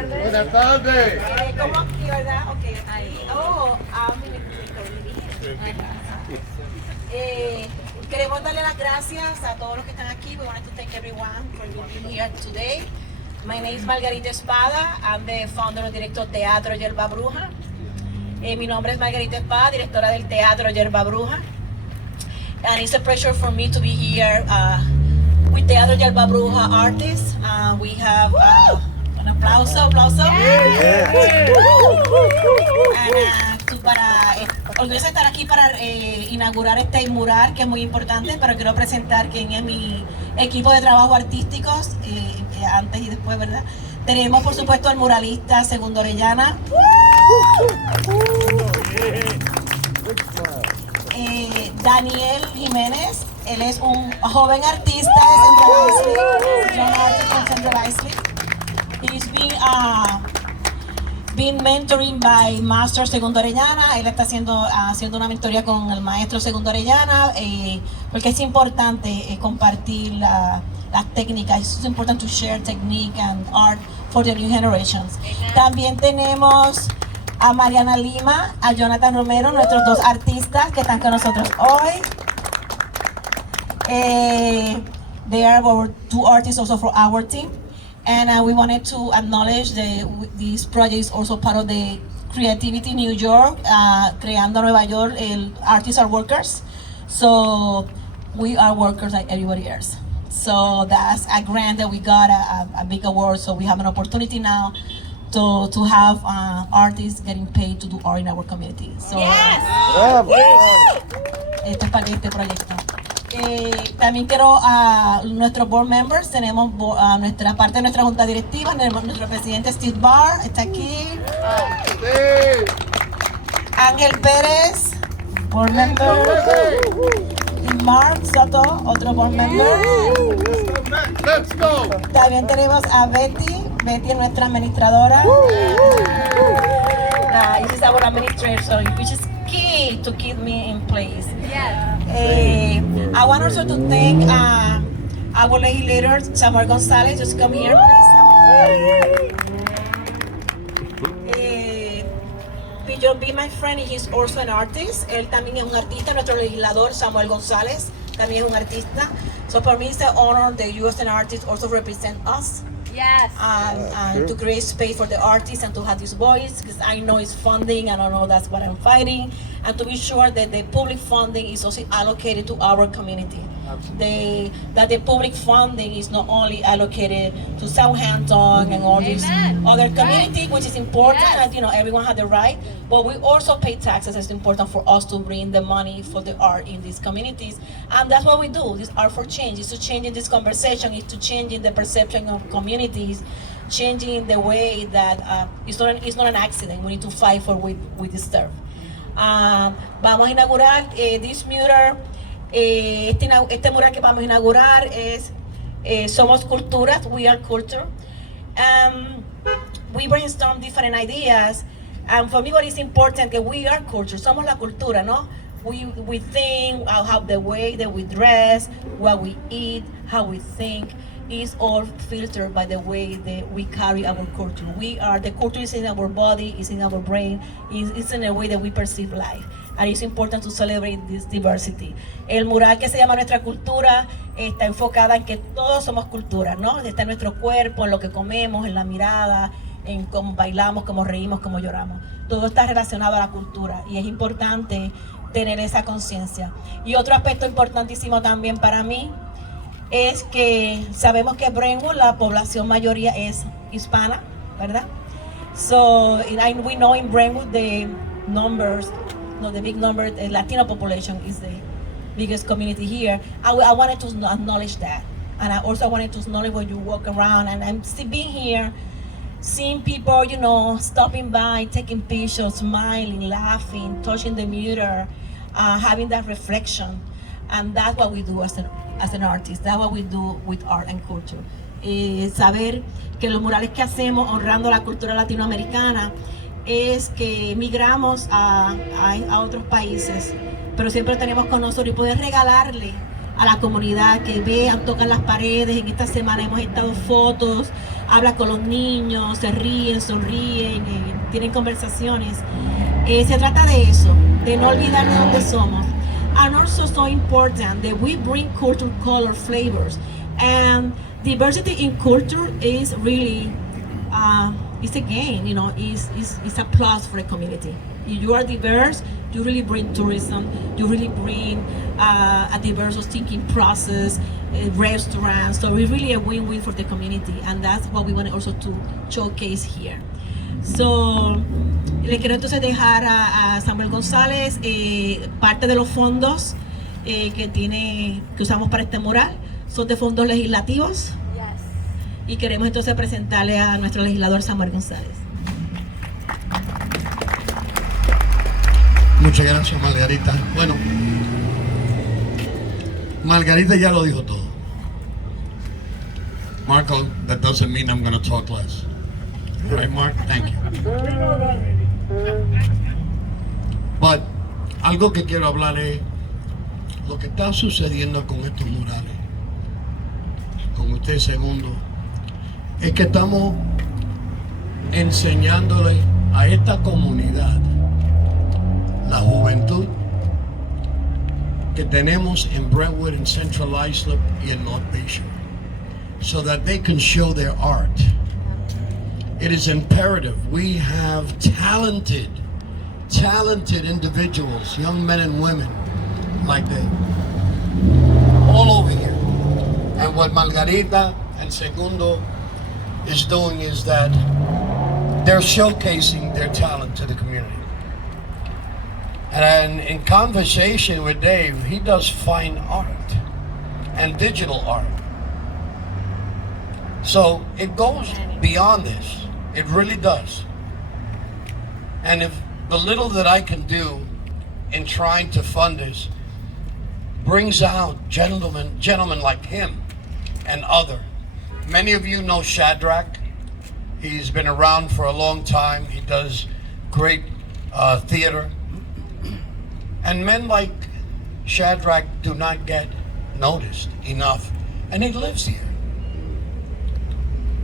tardes. Buenas tardes. ¿Cómo aquí, verdad? Ok, ahí. Queremos darle las gracias a todos los que están aquí. We wanted to thank everyone for being here today. My name is Margarita Espada. I'm the founder and director of Teatro Yerbabruja. Mi nombre es Margarita Espada, directora del Teatro Yerbabruja. And it's a pleasure for me to be here with Teatro Yerbabruja artists. We have un aplauso. Orgullosa de estar aquí para inaugurar este mural que es muy importante, pero quiero presentar quién es mi equipo de trabajo artísticos antes y después, ¿verdad? Tenemos por supuesto al muralista Segundo Orellana. Daniel Jimenes, él es un joven artista de Central Isley. He's been mentoring by Master Segundo Orellana. Él está haciendo una mentoría con el maestro Segundo Orellana porque es importante compartir las técnicas. Es importante to share technique and art for the new generations. También tenemos a Mariana Lima, a Jonathan Romero, nuestros dos artistas que están con nosotros hoy. They are our two artists also for our team. And we wanted to acknowledge this project is also part of the Creativity New York, Creando Nueva York, Artists are Workers. So we are workers like everybody else. So that's a grant that we got, a big award. So we have an opportunity now to have artists getting paid to do art in our community. So, yes! Esto es para este proyecto. También quiero a nuestros board members. Tenemos nuestra parte de nuestra junta directiva. Nuestro presidente Steve Barr está aquí. Ángel Pérez, board member. Y Mark Soto, otro board member. Let's go. También tenemos a Betty. Betty es nuestra administradora. This is our administrator, which is key to keep me in place. Yes. I want also to thank our legislator, Samuel González. Just come here, please. Be my friend, he's also an artist. Él también es un artista. Nuestro legislador, Samuel González, también es un artista. So for me, it's an honor that you as an artist also represent us. Yes. To create space for the artists and to have this voice, because I know it's funding, and I know that's what I'm fighting, and to be sure that the public funding is also allocated to our community. That the public funding is not only allocated to Southampton and all these other communities, which is important, and everyone has the right, but we also pay taxes. It's important for us to bring the money for the art in these communities, and that's what we do. This Art for Change is to change in this conversation, is to change in the perception of communities, changing the way that it's not an accident. We need to fight for what we deserve. Vamos a inaugurar this mural. Este mural que vamos a inaugurar es Somos Cultura, We Are Culture. We brainstorm different ideas, and for me what is important that we are culture, somos la cultura, ¿no? We think, how the way that we dress, what we eat, how we think, is all filtered by the way that we carry our culture. The culture is in our body, is in our brain, is in the way that we perceive life. And it's important to celebrate this diversity. El mural que se llama Nuestra Cultura está enfocada en que todos somos cultura, ¿no? Está en nuestro cuerpo, en lo que comemos, en la mirada, en cómo bailamos, cómo reímos, cómo lloramos. Todo está relacionado a la cultura y es importante tener esa conciencia. Y otro aspecto importantísimo también para mí es que sabemos que Brentwood, la población mayoría es hispana, ¿verdad? So we know in Brentwood the big number, the Latino population is the biggest community here. I wanted to acknowledge that, and I also wanted to acknowledge when you walk around, and I'm being here, seeing people, stopping by, taking pictures, smiling, laughing, touching the mirror, having that reflection, and that's what we do as an artist. That's what we do with art and culture. Saber que los murales que hacemos honrando la cultura latinoamericana es que migramos a otros países, pero siempre tenemos con nosotros y poder regalarle a la comunidad que vean, tocan las paredes. En esta semana hemos estado fotos habla con los niños, se ríen, sonríen, tienen conversaciones. Se trata de eso, de no olvidar de dónde somos. And also so important that we bring culture, color, flavors. And diversity in culture is really, it's a gain, you know, it's a plus for a community. If you are diverse, you really bring tourism, you really bring a diverse thinking process, restaurants, so it's really a win-win for the community, and that's what we want also to showcase here. So, le quiero entonces dejar a Samuel González parte de los fondos que usamos para este mural, son de fondos legislativos. Y queremos entonces presentarle a nuestro legislador Samuel González. Muchas gracias, Margarita. Bueno, Margarita ya lo dijo todo. Marco, that doesn't mean I'm going to talk less. All right, Mark? Thank you. But algo que quiero hablar es lo que está sucediendo con estos murales. Con usted, Segundo, es que estamos enseñándole a esta comunidad, la juventud que tenemos en Brentwood, en Central Islip y en North Bayshore, so that they can show their art. It is imperative. We have talented individuals, young men and women like that, all over here. And what Margarita and Segundo is doing is that they're showcasing their talent to the community. And in conversation with Dave, he does fine art and digital art. So it goes beyond this. It really does. And if the little that I can do in trying to fund this brings out gentlemen like him and other. Many of you know Shadrach. He's been around for a long time. He does great theater. And men like Shadrach do not get noticed enough. And he lives here.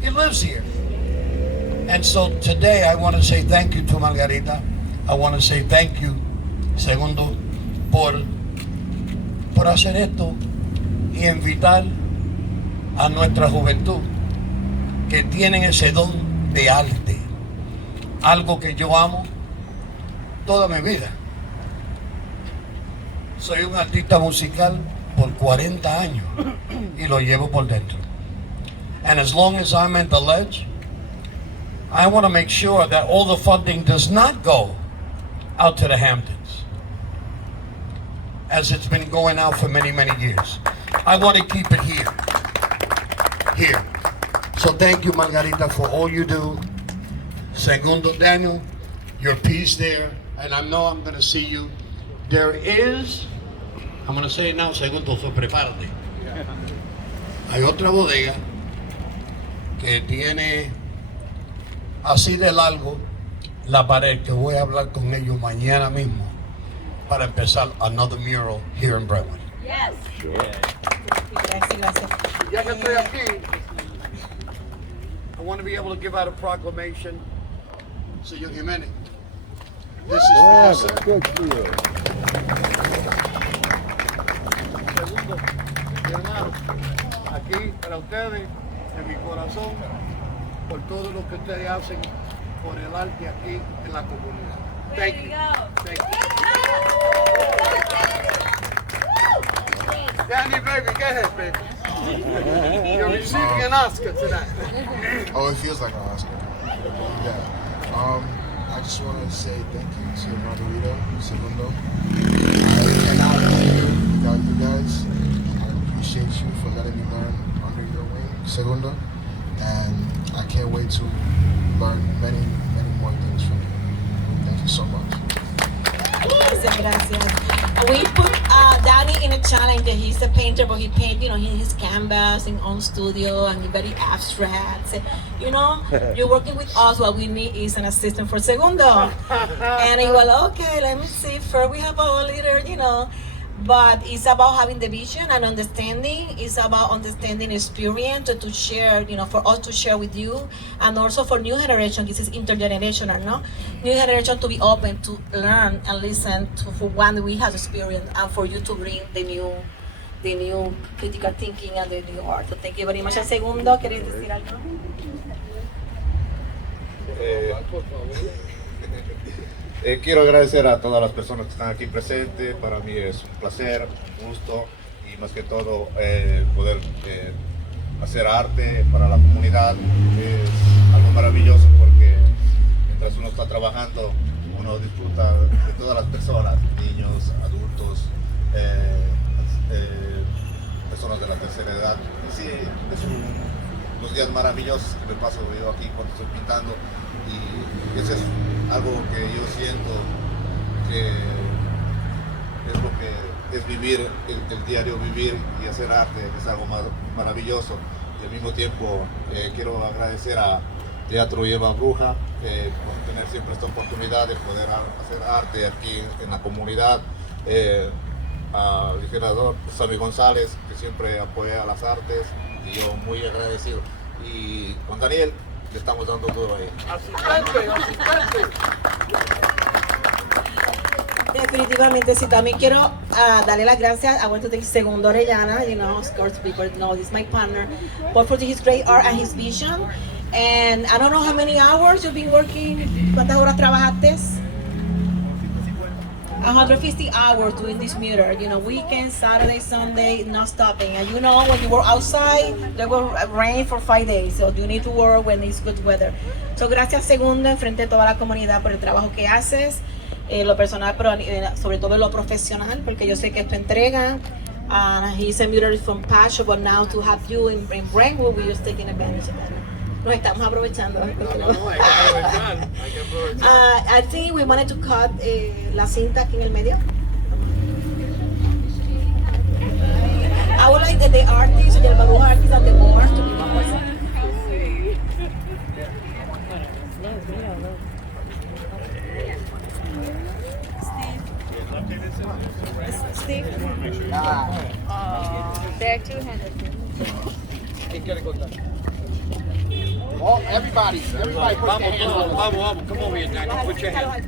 He lives here. And so today I want to say thank you to Margarita. I want to say thank you, Segundo, por hacer esto y invitar a nuestra juventud que tienen ese don de arte. Algo que yo amo toda mi vida. Soy un artista musical por 40 años y lo llevo por dentro. And as long as I'm at the ledge, I want to make sure that all the funding does not go out to the Hamptons, as it's been going out for many, many years. I want to keep it here. Here. So thank you, Margarita, for all you do. Segundo, Daniel, your piece there, and I know I'm going to see you. There is, I'm going to say it now, Segundo, so prepárate. Hay otra bodega que tiene así de largo la pared, que voy a hablar con ellos mañana mismo para empezar another mural here in Brentwood. Yes. Gracias. Ya que estoy aquí, I want to be able to give out a proclamation. Señor Jimenes, this is for you, sir. Good for you. Segundo, mi hermano, aquí para ustedes, en mi corazón, por todo lo que ustedes hacen por el arte aquí en la comunidad. Thank you. Thank you. Danny, baby, go ahead, baby. You're receiving an Oscar tonight. Oh, it feels like an Oscar. Yeah. I just want to say thank you to Margarita, Segundo. I cannot be here without you guys. I appreciate you for letting me learn under your wing, Segundo. And I can't wait to learn many, many more things from you. Thank you so much. Gracias. We put Danny in a challenge. He's a painter, but he paints, in his canvas, in own studio, and very abstract. So, you're working with us. What we need is an assistant for Segundo. And he was okay. Let me see. First, we have a little, but it's about having the vision and understanding. It's about understanding experience to share, for us to share with you, and also for new generation. This is intergenerational, no? New generation to be open to learn and listen to for one we have experience, and for you to bring the new critical thinking and the new art. So thank you very much. El segundo, ¿quieres decir algo? Quiero agradecer a todas las personas que están aquí presentes. Para mí es un placer, un gusto y más que todo poder hacer arte para la comunidad. Es algo maravilloso porque mientras uno está trabajando, uno disfruta de todas las personas, niños, adultos, personas de la tercera edad. Y sí, es unos días maravillosos que me paso yo aquí cuando estoy pintando. Y eso es algo que yo siento que es lo que es vivir, el diario vivir y hacer arte, es algo maravilloso. Y al mismo tiempo quiero agradecer a Teatro Yerbabruja por tener siempre esta oportunidad de poder hacer arte aquí en la comunidad. Al Legislator, José González, que siempre apoya las artes, y yo muy agradecido. Y con Daniel le estamos dando todo ahí. Definitivamente, sí. También quiero darle las gracias. I want to thank Segundo Orellana, of course, people know this is my partner, but for his great art and his vision. And I don't know how many hours you've been working. ¿Cuántas horas trabajaste? 150 hours doing this mural, weekend, Saturday, Sunday, not stopping. And when you were outside, there will rain for 5 days, so you need to work when it's good weather. So gracias Segundo, en frente de toda la comunidad por el trabajo que haces, lo personal, pero sobre todo lo profesional, porque yo sé que es tu entrega. He's a muralist from Pacho, but now to have you in Brentwood, we're just taking advantage of that. Nos estamos aprovechando. No, hay que aprovechar, hay que aprovechar. I think we wanted to cut la cinta aquí en el medio. I would like the artists, the Yerbabruja artists and the board to be one person. Steve. They're two-handed. ¿Quién quiere contar? Oh, everybody put their hands on. Vamos, come over here, Daniel, put your hands.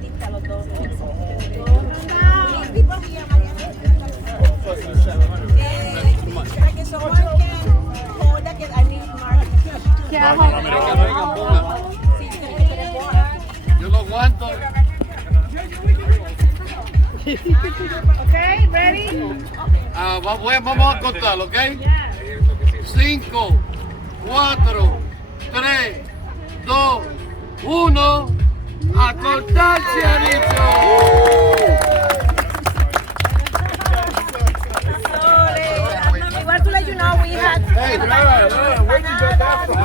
Yo lo aguanto. Okay, ready? Vamos a contar, ¿ok? 5, 4, 3, 2, 1. ¡A contar, Cianito! We want to let you know we had. Hey, where'd you get that from?